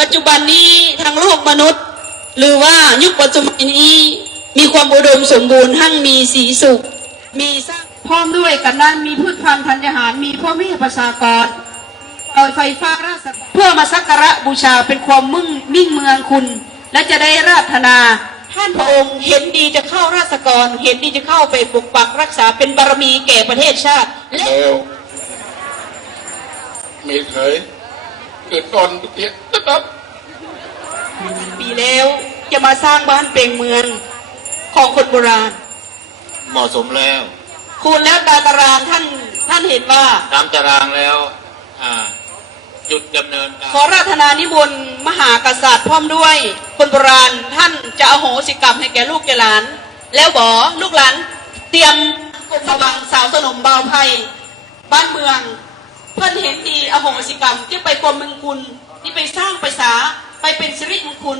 ปัจจุบันนี้ทางโลกมนุษย์ หรือว่ายุคปัจจุบันนี้มีความอุดมสมบูรณ์หั่งมีสีสุข มีสร้างพร้อมด้วยกันนั้นมีพืชพันธุ์ธัญญาหาร มีพ่อแม่ประชากรเอ่อไฟฟ้าราชเพื่อมาสักการะบูชาเป็นความมุ่งมิ่งเมืองคุณ และจะได้ราธนาท่านพระองค์เห็นดีจะเข้าราษฎรเห็นดีจะเข้าไปปกปักรักษาเป็นบารมีแก่ประเทศชาติและเร็วมีเคย เกิดก่อนทุกเทียนะครับปีแล้วจะมาสร้างบ้านเปลงเมืองของคนโบราณ เหมาะสมแล้ว คุณแล้วตาตารางท่านท่านเห็นว่าตามตารางแล้วอ่าจุดดำเนินการขอราธนานิมนต์มหากษัตริย์พร้อมด้วย คนโบราณท่านจะอโหสิกรรมให้แก่ลูกแก่หลาน แล้วบอลูกหลาน เตรียมกรมระวังสาวสนมเบาไพ่บ้านเมือง เพิ่นเห็นดีอโหสิกรรมที่ไปกลมเมืองคุณ ที่ไปสร้างไปสาไปเป็นสิริมงคล